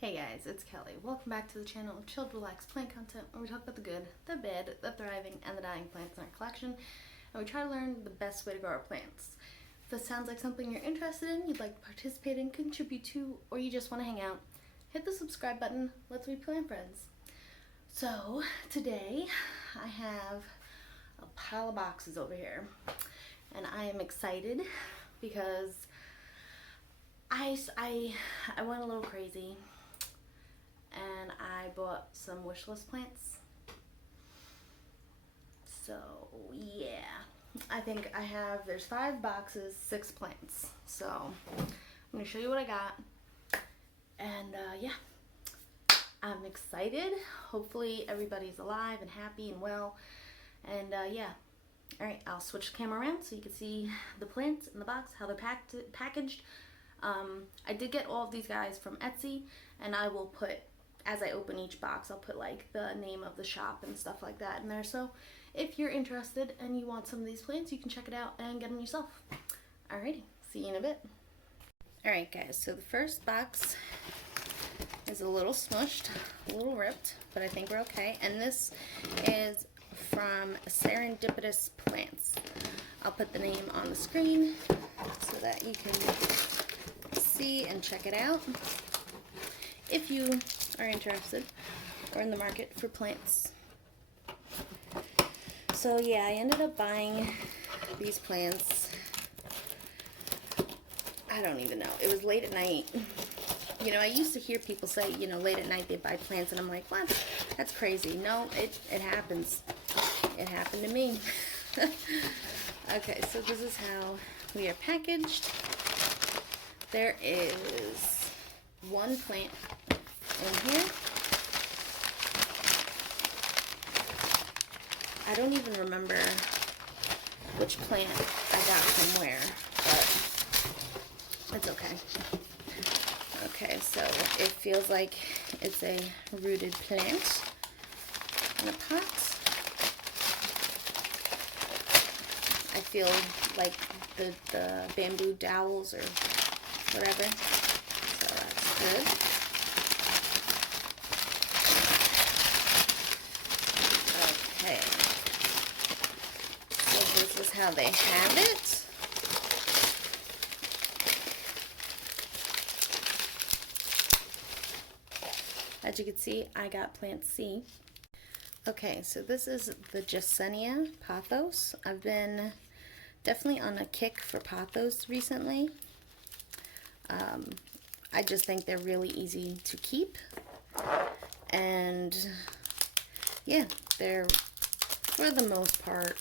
Hey guys, it's Kelly. Welcome back to the channel of chilled, relaxed plant content where we talk about the good, the bad, the thriving, and the dying plants in our collection, and we try to learn the best way to grow our plants. If this sounds like something you're interested in, you'd like to participate in, contribute to, or you just want to hang out, hit the subscribe button. Let's be plant friends. So today I have a pile of boxes over here, and I am excited because I went a little crazy and I bought some Wishlist plants. So yeah, I think there's 5 boxes, 6 plants. So I'm gonna show you what I got, and yeah, I'm excited. Hopefully everybody's alive and happy and well, and yeah. All right, I'll switch the camera around so you can see the plants in the box, how they're packaged. I did get all of these guys from Etsy, and I will put, as I open each box, I'll put like the name of the shop and stuff like that in there. So if you're interested and you want some of these plants, you can check it out and get them yourself. Alrighty, see you in a bit. Alright guys, so the first box is a little smushed, a little ripped, but I think we're okay. And this is from Serendipitous Plants. I'll put the name on the screen so that you can see and check it out if you are interested or in the market for plants. So yeah, I ended up buying these plants. I don't even know. It was late at night. You know, I used to hear people say, you know, late at night they buy plants, and I'm like, what? That's crazy. No, it happens. It happened to me. Okay, so this is how we are packaged. There is one plant in here. I don't even remember which plant I got from where, but it's okay. Okay, so it feels like it's a rooted plant in a pot. I feel like the bamboo dowels or whatever, so that's good. Okay, so this is how they have it. As you can see, I got plant C. Okay, so this is the Jessenia Pothos. I've been definitely on a kick for pothos recently. I just think they're really easy to keep, and yeah, they're, for the most part,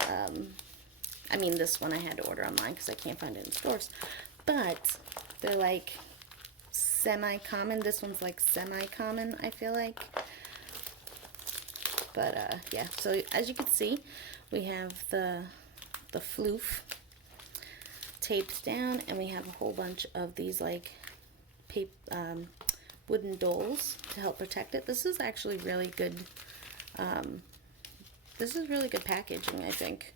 I mean, this one I had to order online because I can't find it in stores, but they're like semi-common. This one's like semi-common, I feel like. But yeah, so as you can see, we have the floof taped down, and we have a whole bunch of these like wooden doles to help protect it. This is actually really good. This is really good packaging, I think.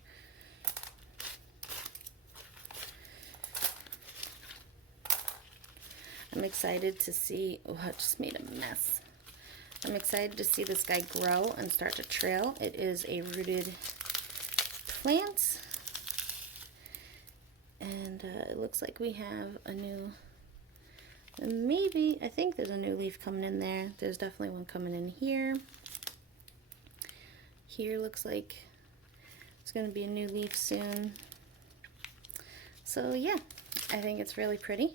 I'm excited to see. Oh, I just made a mess. I'm excited to see this guy grow and start to trail. It is a rooted plant. And it looks like we have a new, maybe, I think there's a new leaf coming in there. There's definitely one coming in here. Here looks like it's going to be a new leaf soon. So yeah, I think it's really pretty.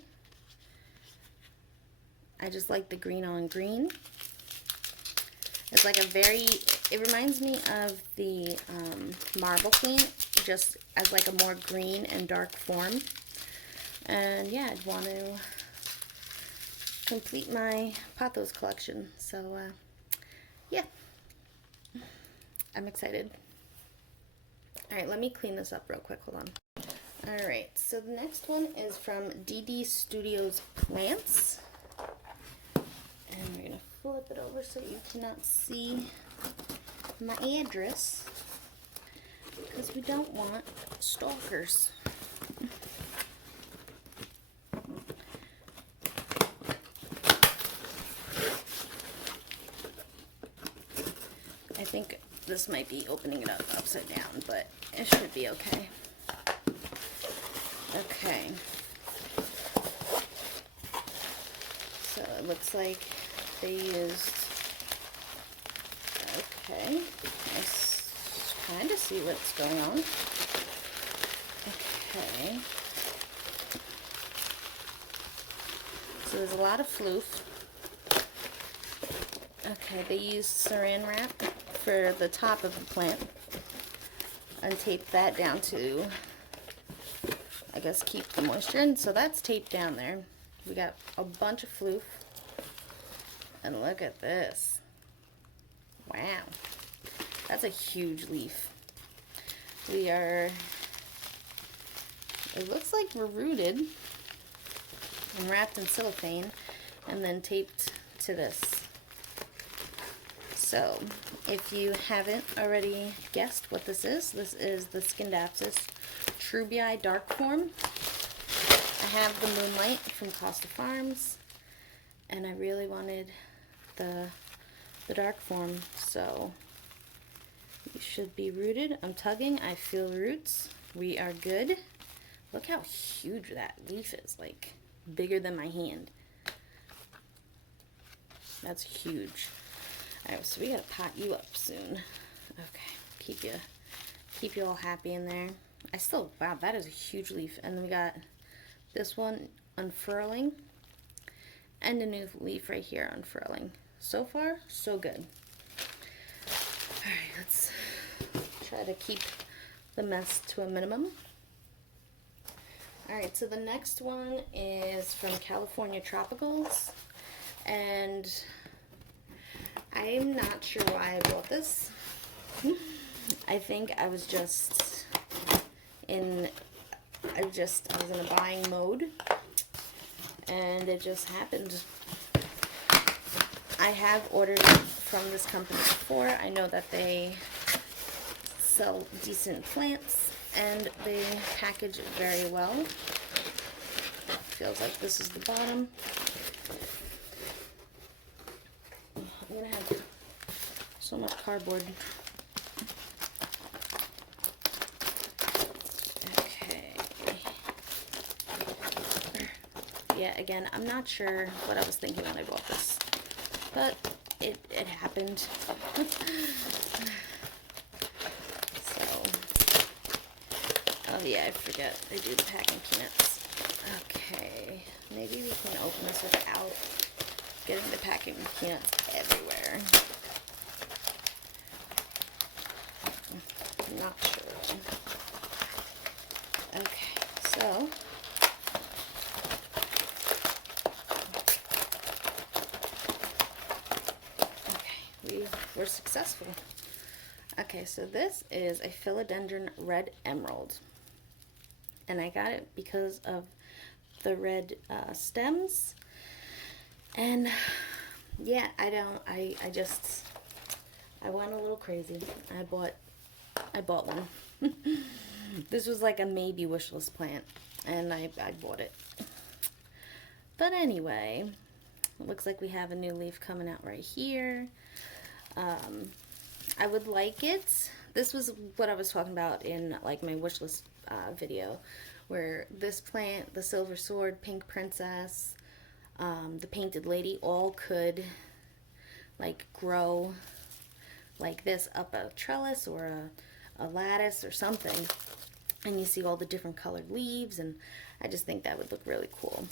I just like the green on green. It's like it reminds me of the Marble Queen, just as like a more green and dark form. And yeah, I'd want to complete my pothos collection. So yeah, I'm excited. Alright, let me clean this up real quick, hold on. Alright, so the next one is from DD Studios Plants. And we're going to flip it over so you cannot see my address, because we don't want stalkers. think this might be opening it up upside down, but it should be okay. Okay. So it looks like they used, okay, let's kind of see what's going on. Okay. So there's a lot of floof. Okay, they used saran wrap for the top of the plant and taped that down to, I guess, keep the moisture in. So that's taped down there. We got a bunch of floof. And look at this. Wow. That's a huge leaf. We are, it looks like we're rooted and wrapped in cellophane and then taped to this. So, if you haven't already guessed what this is the Scindapsus Treubi dark form. I have the Moonlight from Costa Farms, and I really wanted the dark form, so you should be rooted. I'm tugging, I feel roots. We are good. Look how huge that leaf is, like bigger than my hand. That's huge. Alright, so we gotta pot you up soon. Okay, keep you all happy in there. Wow, that is a huge leaf. And then we got this one unfurling and a new leaf right here unfurling. So far, so good. Alright, let's try to keep the mess to a minimum. Alright, so the next one is from California Tropicals, and I'm not sure why I bought this. I think I was just in I was in a buying mode, and it just happened. I have ordered from this company before. I know that they sell decent plants and they package it very well. Feels like this is the bottom. I'm gonna have so much cardboard. Okay. Yeah, again, I'm not sure what I was thinking when I bought this, but it happened. So, oh yeah, I forget. I do the packing peanuts. Okay, maybe we can open this without getting the packing peanuts everywhere. I'm not sure. Okay, so we're successful. Okay, so this is a Philodendron Red Emerald, and I got it because of the red stems. And yeah, I went a little crazy. I bought one. This was like a maybe wish list plant, and I bought it. But anyway, it looks like we have a new leaf coming out right here. I would like it. This was what I was talking about in like my wish list video, where this plant, the silver sword, pink princess, the painted lady, all could like grow like this up a trellis or a lattice or something, and you see all the different colored leaves, and I just think that would look really cool.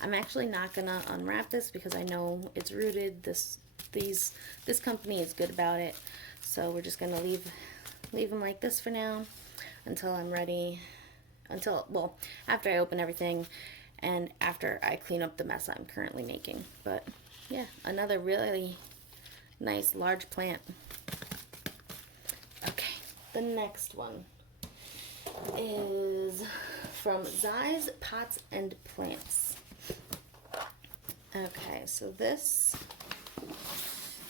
I'm actually not gonna unwrap this because I know it's rooted. This company is good about it, so we're just gonna leave them like this for now until I'm ready. Well, after I open everything and after I clean up the mess I'm currently making. But yeah, another really nice large plant. Okay, the next one is from Zai's Pots and Plants. Okay, so this,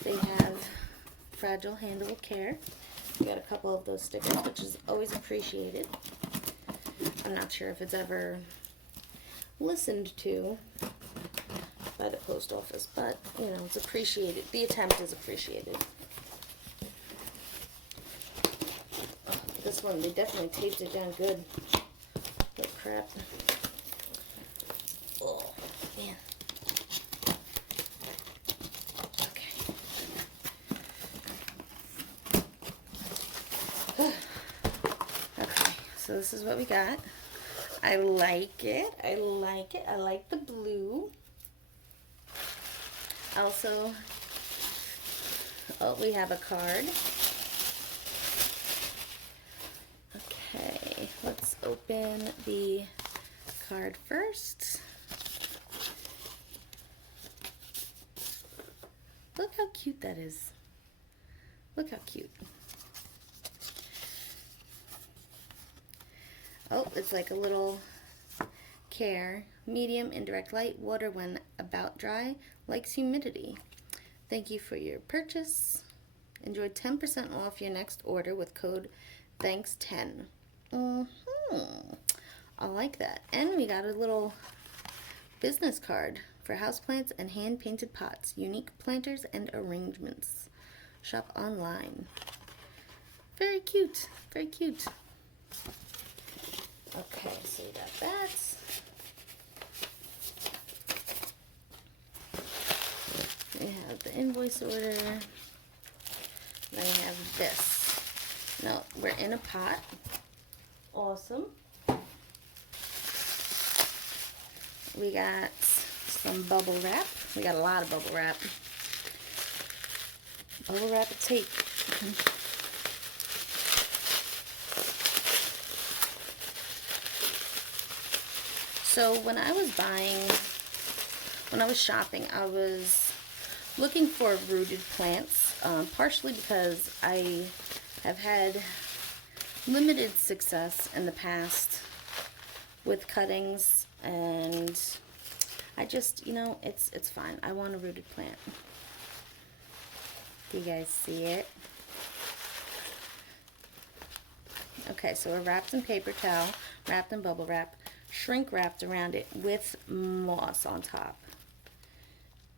they have Fragile Handle of Care. We got a couple of those stickers, which is always appreciated. I'm not sure if it's ever listened to by the post office, but you know, it's appreciated. The attempt is appreciated. this one. They definitely taped it down good. Oh, crap. Oh, man. Okay. Okay, so this is what we got. I like it. I like it. I like the blue. Also, oh, we have a card. Okay, let's open the card first. Look how cute that is. Look how cute. Oh, it's like a little care. Medium, indirect light, water when about dry, likes humidity. Thank you for your purchase. Enjoy 10% off your next order with code THANKS10. I like that. And we got a little business card for houseplants and hand-painted pots, unique planters and arrangements. Shop online. Very cute. Very cute. Okay, so we got that. We have the invoice order. Then we have this. No, we're in a pot. Awesome. We got some bubble wrap. We got a lot of bubble wrap. Bubble wrap and tape. So when I was shopping, I was looking for rooted plants, partially because I have had limited success in the past with cuttings, and I just, you know, it's fine. I want a rooted plant. Do you guys see it? Okay, so we're wrapped in paper towel, wrapped in bubble wrap, shrink wrapped around it with moss on top.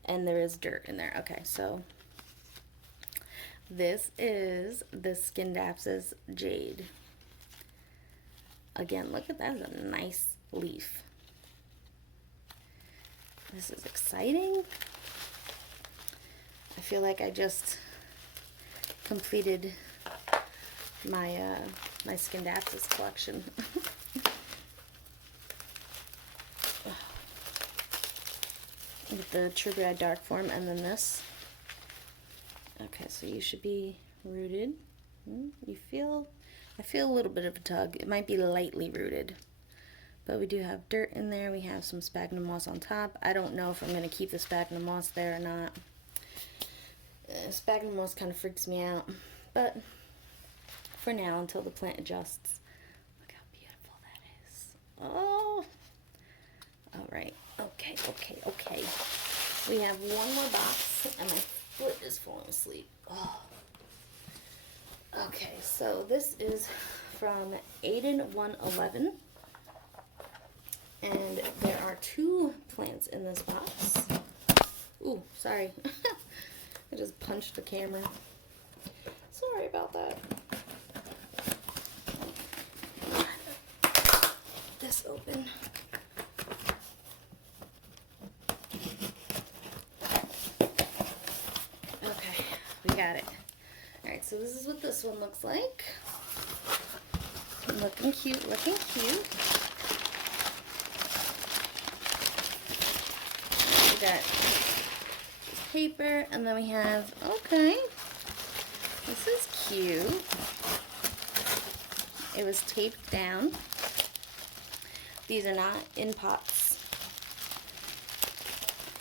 And there is dirt in there. Okay, so this is the Scindapsus Jade. Again, look at that. That's a nice leaf. This is exciting. I feel like I just completed my my Scindapsus collection. With the Treubi dark form, and then this. Okay, so you should be rooted. I feel a little bit of a tug. It might be lightly rooted, but we do have dirt in there. We have some sphagnum moss on top. I don't know if I'm going to keep the sphagnum moss there or not. Sphagnum moss kind of freaks me out, but for now, until the plant adjusts. Look how beautiful that is. Oh, all right. Okay. We have one more box, and my foot is falling asleep. Oh. Okay, so this is from Aiden111, and there are 2 plants in this box. Ooh, sorry. I just punched the camera. Sorry about that. This open. Okay, we got it. Alright, so this is what this one looks like. Looking cute, looking cute. We got paper, and then we have, okay, this is cute. It was taped down. These are not in pots.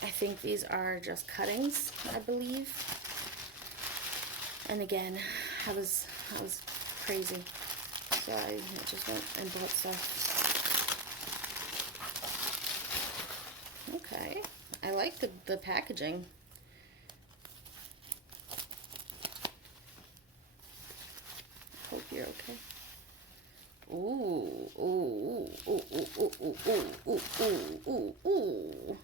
I think these are just cuttings, I believe. And again, I was crazy, so I just went and bought stuff. Okay, I like the packaging. Hope you're okay. Ooh, ooh, ooh, ooh, ooh, ooh, ooh, ooh, ooh, ooh.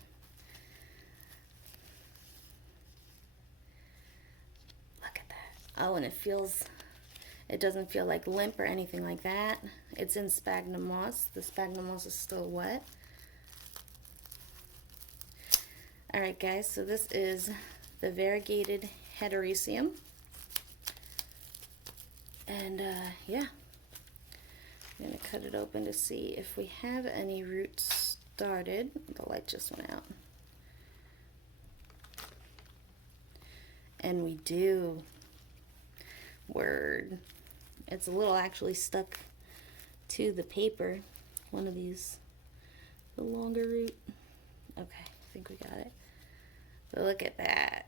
Look at that. Oh, and it feels It doesn't feel like limp or anything like that. It's in sphagnum moss. The sphagnum moss is still wet. Alright guys, so this is the Variegated Hederaceum. And yeah, I'm going to cut it open to see if we have any roots started. The light just went out. And we do. Word. It's a little actually stuck to the paper. One of these, the longer root. Okay, I think we got it. But look at that.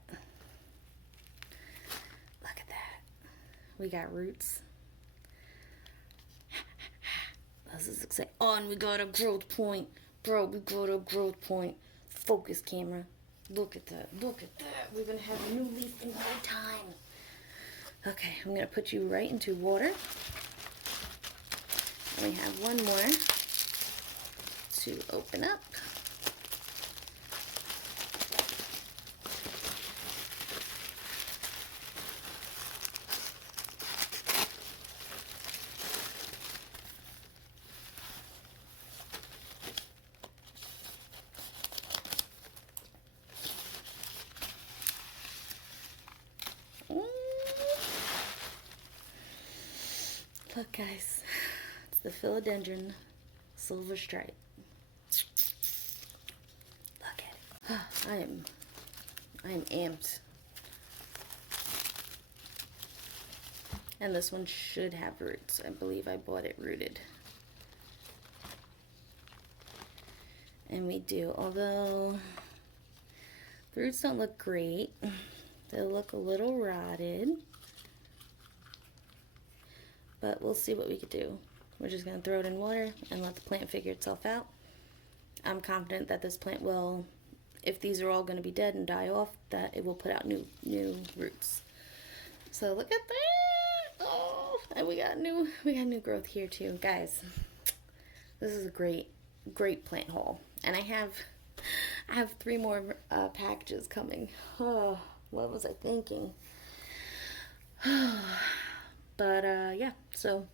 Look at that. We got roots. This is exciting. Oh, and we got a growth point. Bro, we got a growth point. Focus, camera. Look at that. Look at that. We're going to have a new leaf in no time. Okay, I'm going to put you right into water. And we have one more to open up. Look guys, it's the Philodendron Silver Stripe. Look at it. I am amped. And this one should have roots. I believe I bought it rooted. And we do, although the roots don't look great. They look a little rotted. But we'll see what we could do. We're just going to throw it in water and let the plant figure itself out. I'm confident that this plant will, if these are all going to be dead and die off, that it will put out new roots. So look at that! Oh, and we got new growth here too, guys. This is a great plant haul, and I have 3 more packages coming. Oh, what was I thinking? But yeah, so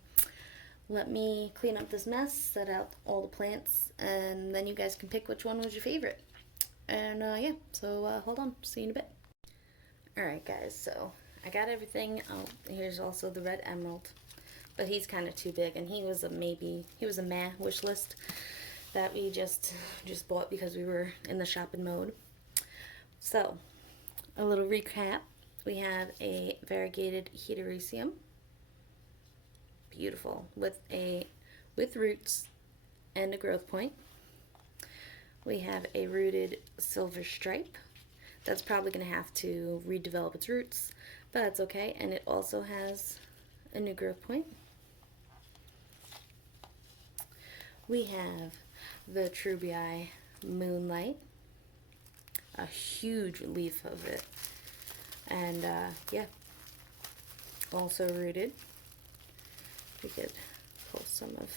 let me clean up this mess, set out all the plants, and then you guys can pick which one was your favorite. And yeah, so hold on, see you in a bit. Alright guys, so I got everything. Oh, here's also the red emerald, but he's kind of too big, and he was a meh wish list that we just bought because we were in the shopping mode. So, a little recap. We have a Variegated Hederaceum. Beautiful, with roots and a growth point. We have a rooted silver stripe. That's probably going to have to redevelop its roots, but that's okay. And it also has a new growth point. We have the Treubi Moonlight, a huge leaf of it, and yeah, also rooted. We could pull some of,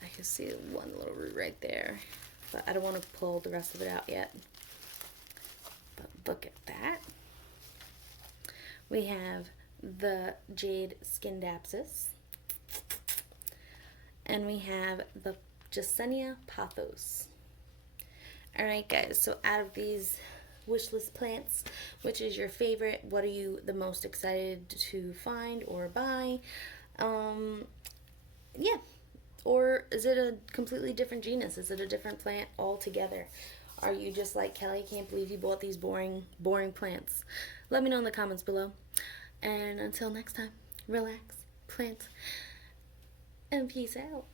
I can see one little root right there, but I don't want to pull the rest of it out yet. But look at that. We have the Jade Scindapsus, and we have the Jessenia Pothos. Alright guys, so out of these wish list plants, which is your favorite? What are you the most excited to find or buy? Yeah, or is it a completely different genus? Is it a different plant altogether? Are you just like Kelly, can't believe you bought these boring plants? Let me know in the comments below. And until next time, relax, plant, and peace out.